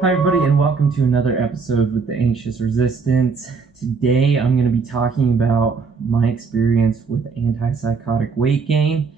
Hi everybody, and welcome to another episode with the Anxious Resistance. Today I'm going to be talking about my experience with antipsychotic weight gain.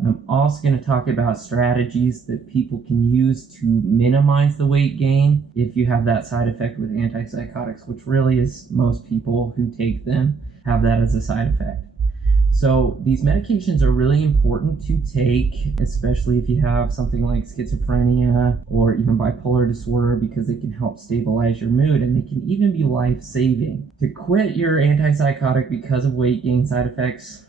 I'm also going to talk about strategies that people can use to minimize the weight gain if you have that side effect with antipsychotics, which really is most people who take them have that as a side effect. So these medications are really important to take, especially if you have something like schizophrenia or even bipolar disorder, because they can help stabilize your mood and they can even be life-saving. To quit your antipsychotic because of weight gain side effects,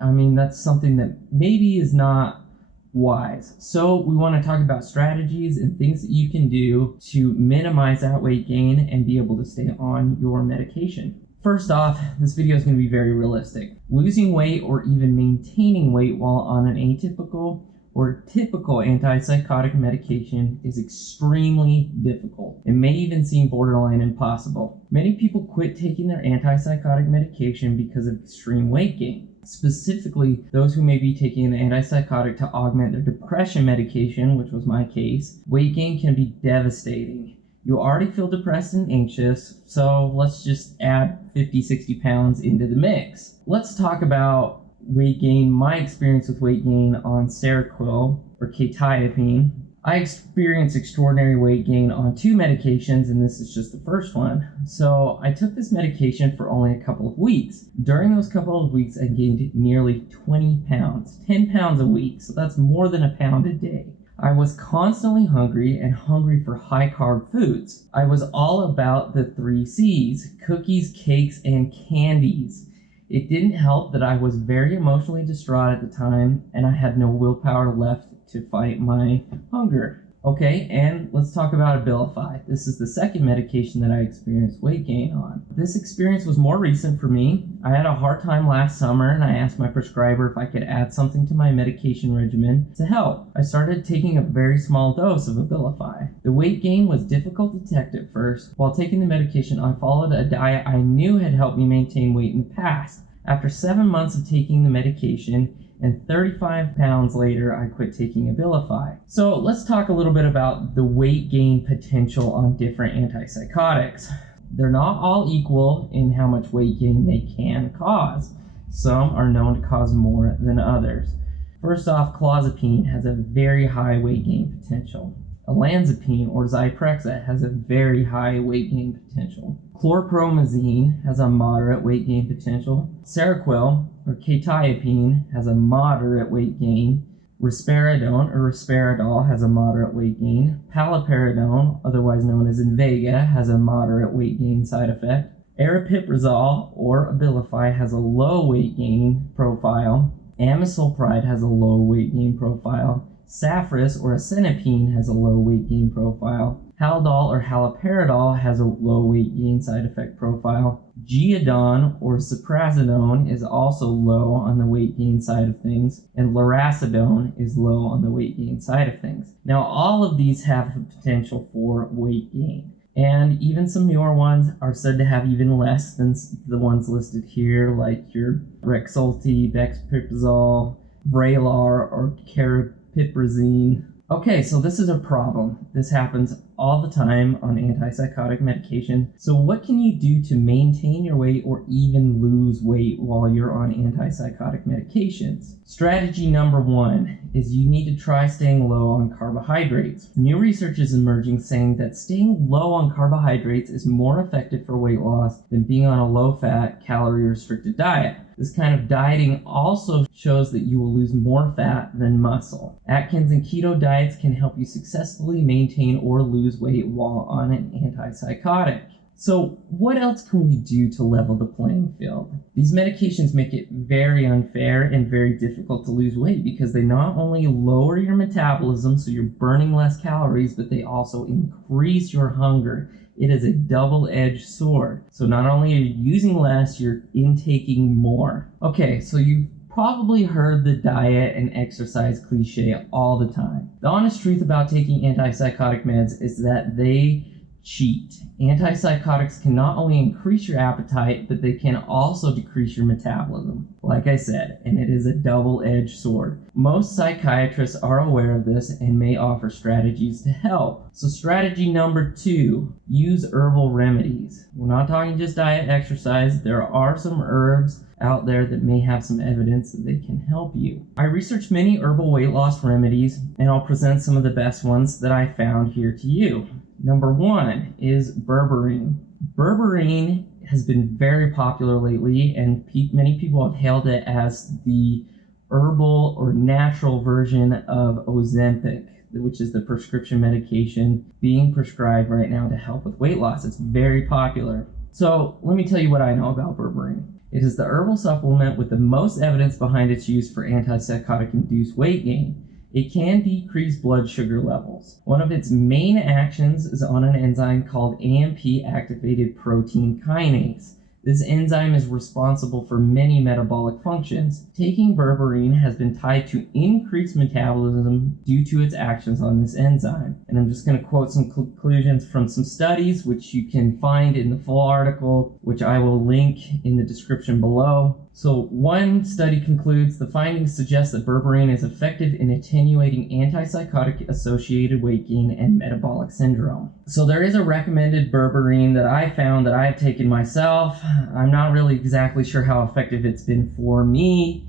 that's something that maybe is not wise. So we want to talk about strategies and things that you can do to minimize that weight gain and be able to stay on your medication. First off, this video is going to be very realistic. Losing weight or even maintaining weight while on an atypical or typical antipsychotic medication is extremely difficult. It may even seem borderline impossible. Many people quit taking their antipsychotic medication because of extreme weight gain. Specifically, those who may be taking an antipsychotic to augment their depression medication, which was my case. Weight gain can be devastating. You already feel depressed and anxious, so let's just add 50-60 pounds into the mix. Let's talk about weight gain, my experience with weight gain on Seroquel or quetiapine. I experienced extraordinary weight gain on 2 medications, and this is just the first one. So I took this medication for only a couple of weeks. During those couple of weeks, I gained nearly 20 pounds, 10 pounds a week, so that's more than a pound a day. I was constantly hungry and hungry for high-carb foods. I was all about the 3 C's, cookies, cakes, and candies. It didn't help that I was very emotionally distraught at the time and I had no willpower left to fight my hunger. Okay, and let's talk about Abilify. This is the second medication that I experienced weight gain on. This experience was more recent for me. I had a hard time last summer and I asked my prescriber if I could add something to my medication regimen to help. I started taking a very small dose of Abilify. The weight gain was difficult to detect at first. While taking the medication, I followed a diet I knew had helped me maintain weight in the past. After 7 months of taking the medication, and 35 pounds later, I quit taking Abilify. So let's talk a little bit about the weight gain potential on different antipsychotics. They're not all equal in how much weight gain they can cause. Some are known to cause more than others. First off, clozapine has a very high weight gain potential. Olanzapine or Zyprexa has a very high weight gain potential. Chlorpromazine has a moderate weight gain potential. Seroquel or quetiapine has a moderate weight gain. Risperidone or Risperidol has a moderate weight gain. Paliperidone, otherwise known as Invega, has a moderate weight gain side effect. Aripiprazole or Abilify has a low weight gain profile. Amisulpride has a low weight gain profile. Safras or Asenapine has a low weight gain profile. Haldol or Haloperidol has a low weight gain side effect profile. Geodon or Ziprasidone is also low on the weight gain side of things. And Lurasidone is low on the weight gain side of things. Now, all of these have the potential for weight gain. And even some newer ones are said to have even less than the ones listed here, like your Rexulti, Bexpiprazole, Vraylar, or Caripiprazine. Okay, so this is a problem. This happens all the time on antipsychotic medication. So what can you do to maintain your weight or even lose weight while you're on antipsychotic medications? Strategy number 1 is you need to try staying low on carbohydrates. New research is emerging saying that staying low on carbohydrates is more effective for weight loss than being on a low-fat, calorie-restricted diet. This kind of dieting also shows that you will lose more fat than muscle. Atkins and keto diets can help you successfully maintain or lose weight while on an antipsychotic. So what else can we do to level the playing field? These medications make it very unfair and very difficult to lose weight because they not only lower your metabolism, so you're burning less calories, but they also increase your hunger. It is a double-edged sword. So not only are you using less, you're intaking more. Okay, so you've probably heard the diet and exercise cliche all the time. The honest truth about taking antipsychotic meds is that they cheat. Antipsychotics can not only increase your appetite, but they can also decrease your metabolism, like I said, and it is a double-edged sword. Most psychiatrists are aware of this and may offer strategies to help. So strategy number 2, use herbal remedies. We're not talking just diet, exercise. There are some herbs out there that may have some evidence that they can help you. I researched many herbal weight loss remedies, and I'll present some of the best ones that I found here to you. Number 1 is berberine. Berberine has been very popular lately, and many people have hailed it as the herbal or natural version of Ozempic, which is the prescription medication being prescribed right now to help with weight loss. It's very popular. So let me tell you what I know about berberine. It is the herbal supplement with the most evidence behind its use for antipsychotic-induced weight gain. It can decrease blood sugar levels. One of its main actions is on an enzyme called AMP-activated protein kinase. This enzyme is responsible for many metabolic functions. Taking berberine has been tied to increased metabolism due to its actions on this enzyme. And I'm just going to quote some conclusions from some studies, which you can find in the full article, which I will link in the description below. So one study concludes the findings suggest that berberine is effective in attenuating antipsychotic-associated weight gain and metabolic syndrome. So there is a recommended berberine that I found that I've taken myself. I'm not really exactly sure how effective it's been for me,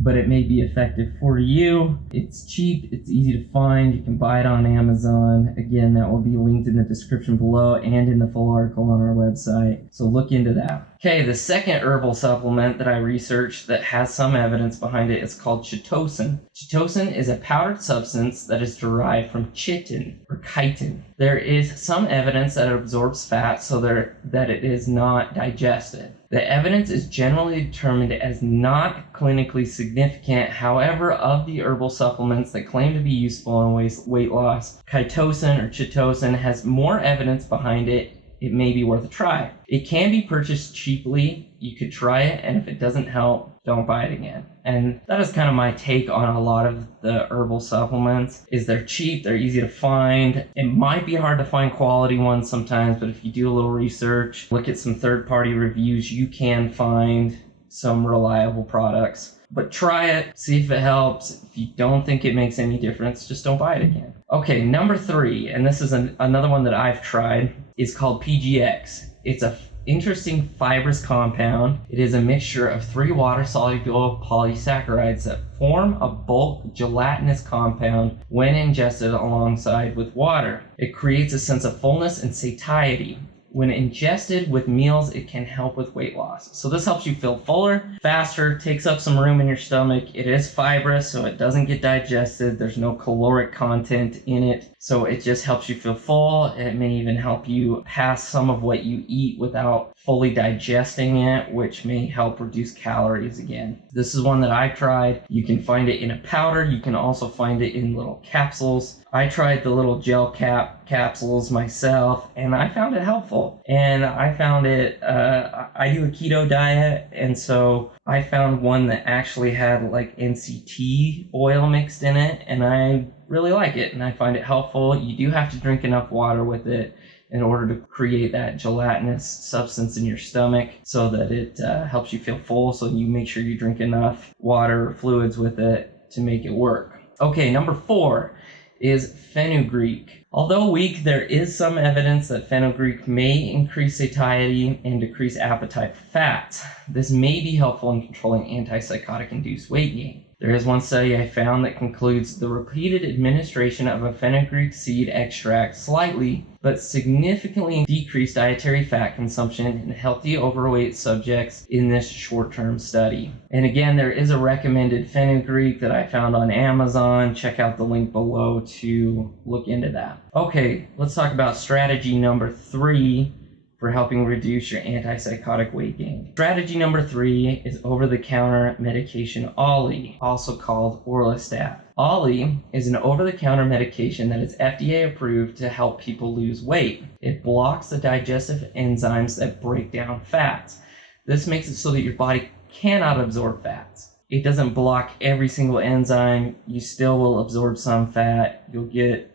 but it may be effective for you. It's cheap, it's easy to find, you can buy it on Amazon. Again, that will be linked in the description below and in the full article on our website, so look into that. Okay, the second herbal supplement that I researched that has some evidence behind it is called chitosan. Chitosan is a powdered substance that is derived from chitin or chitin. There is some evidence that it absorbs fat so that it is not digested. The evidence is generally determined as not clinically significant. However, of the herbal supplements that claim to be useful in weight loss, chitosan or chitosan has more evidence behind it. It may be worth a try. It can be purchased cheaply. You could try it, and if it doesn't help, don't buy it again. And that is kind of my take on a lot of the herbal supplements, is they're cheap, they're easy to find. It might be hard to find quality ones sometimes, but if you do a little research, look at some third-party reviews, you can find some reliable products. But try it, see if it helps. If you don't think it makes any difference, just don't buy it again. Okay, number 3, and this is another one that I've tried, is called PGX. It's a interesting fibrous compound. It is a mixture of 3 water-soluble polysaccharides that form a bulk gelatinous compound when ingested alongside with water. It creates a sense of fullness and satiety. When ingested with meals, it can help with weight loss. So this helps you feel fuller, faster, takes up some room in your stomach. It is fibrous, so it doesn't get digested. There's no caloric content in it. So it just helps you feel full. It may even help you pass some of what you eat without fully digesting it, which may help reduce calories again. This is one that I tried. You can find it in a powder. You can also find it in little capsules. I tried the little gel capsules myself, and I found it helpful. And I found it, I do a keto diet, and so I found one that actually had like NCT oil mixed in it, and I really like it, and I find it helpful. You do have to drink enough water with it in order to create that gelatinous substance in your stomach so that it helps you feel full. So you make sure you drink enough water or fluids with it to make it work. Okay, number 4 is fenugreek. Although weak, there is some evidence that fenugreek may increase satiety and decrease appetite for fats. This may be helpful in controlling antipsychotic-induced weight gain. There is one study I found that concludes the repeated administration of a fenugreek seed extract slightly but significantly decreased dietary fat consumption in healthy overweight subjects in this short-term study. And again, there is a recommended fenugreek that I found on Amazon. Check out the link below to look into that. Okay, let's talk about strategy number 3 for helping reduce your antipsychotic weight gain. Strategy number 3 is over-the-counter medication Ollie, also called Orlistat. Ollie is an over-the-counter medication that is FDA approved to help people lose weight. It blocks the digestive enzymes that break down fats. This makes it so that your body cannot absorb fats. It doesn't block every single enzyme. You still will absorb some fat. You'll get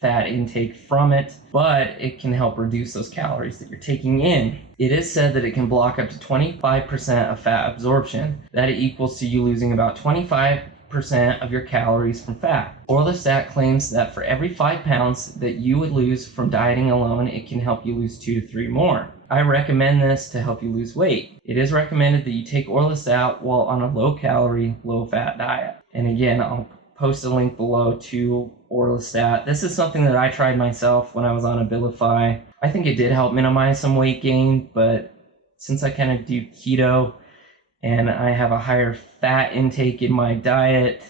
fat intake from it, but it can help reduce those calories that you're taking in. It is said that it can block up to 25% of fat absorption. That equals to you losing about 25% of your calories from fat. Orlistat claims that for every 5 pounds that you would lose from dieting alone, it can help you lose 2 to 3 more. I recommend this to help you lose weight. It is recommended that you take Orlistat while on a low-calorie, low-fat diet. And again, I'll post a link below to Orlistat. This is something that I tried myself when I was on Abilify. I think it did help minimize some weight gain, but since I kind of do keto and I have a higher fat intake in my diet,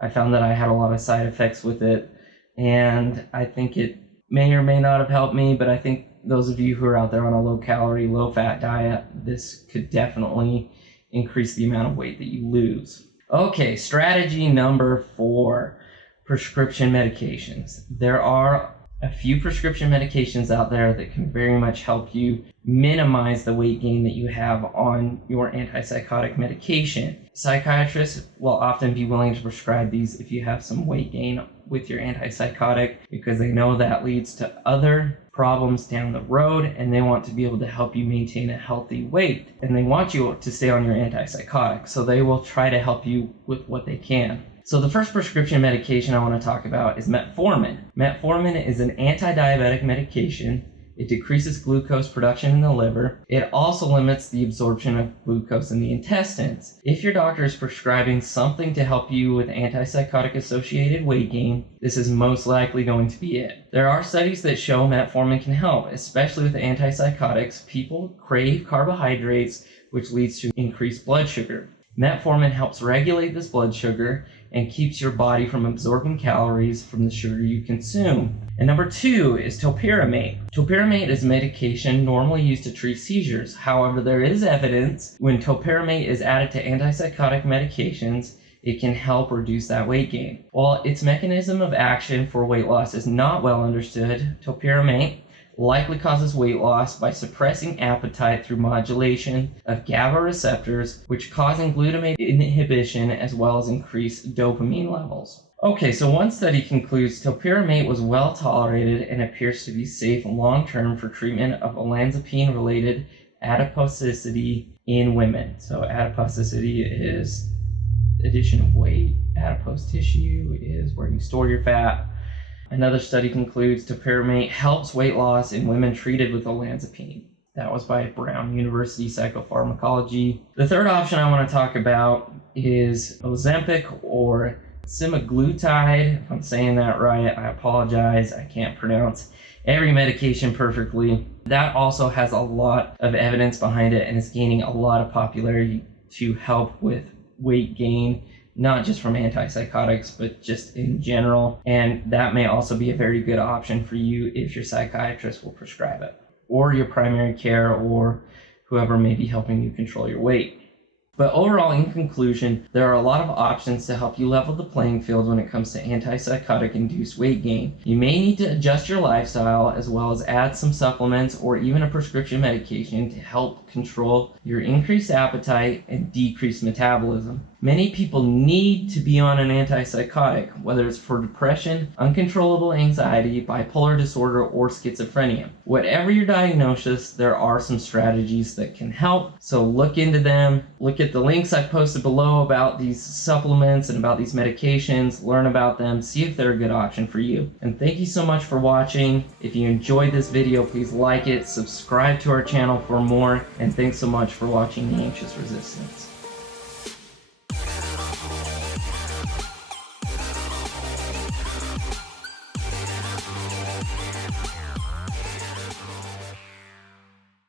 I found that I had a lot of side effects with it. And I think it may or may not have helped me, but I think those of you who are out there on a low-calorie, low-fat diet, this could definitely increase the amount of weight that you lose. Okay, strategy number 4, prescription medications. There are a few prescription medications out there that can very much help you minimize the weight gain that you have on your antipsychotic medication. Psychiatrists will often be willing to prescribe these if you have some weight gain with your antipsychotic, because they know that leads to other problems down the road, and they want to be able to help you maintain a healthy weight, and they want you to stay on your antipsychotic, so they will try to help you with what they can. So the first prescription medication I want to talk about is metformin. Metformin is an anti-diabetic medication. It decreases glucose production in the liver. It also limits the absorption of glucose in the intestines. If your doctor is prescribing something to help you with antipsychotic-associated weight gain, this is most likely going to be it. There are studies that show metformin can help, especially with antipsychotics. People crave carbohydrates, which leads to increased blood sugar. Metformin helps regulate this blood sugar and keeps your body from absorbing calories from the sugar you consume. And number 2 is topiramate. Topiramate is medication normally used to treat seizures. However, there is evidence when topiramate is added to antipsychotic medications, it can help reduce that weight gain. While its mechanism of action for weight loss is not well understood, topiramate likely causes weight loss by suppressing appetite through modulation of GABA receptors, which causing glutamate inhibition as well as increased dopamine levels. Okay, so one study concludes topiramate was well tolerated and appears to be safe long-term for treatment of olanzapine-related adiposity in women. So adiposity is addition of weight. Adipose tissue is where you store your fat. Another study concludes topiramate helps weight loss in women treated with olanzapine. That was by Brown University Psychopharmacology. The third option I want to talk about is Ozempic or semaglutide. If I'm saying that right, I apologize. I can't pronounce every medication perfectly. That also has a lot of evidence behind it and is gaining a lot of popularity to help with weight gain, not just from antipsychotics, but just in general. And that may also be a very good option for you if your psychiatrist will prescribe it, or your primary care, or whoever may be helping you control your weight. But overall, in conclusion, there are a lot of options to help you level the playing field when it comes to antipsychotic-induced weight gain. You may need to adjust your lifestyle as well as add some supplements or even a prescription medication to help control your increased appetite and decreased metabolism. Many people need to be on an antipsychotic, whether it's for depression, uncontrollable anxiety, bipolar disorder, or schizophrenia. Whatever your diagnosis, there are some strategies that can help, so look into them. Look at the links I posted below about these supplements and about these medications, learn about them, see if they're a good option for you. And thank you so much for watching. If you enjoyed this video, please like it, subscribe to our channel for more, and thanks so much for watching The Anxious Resistance.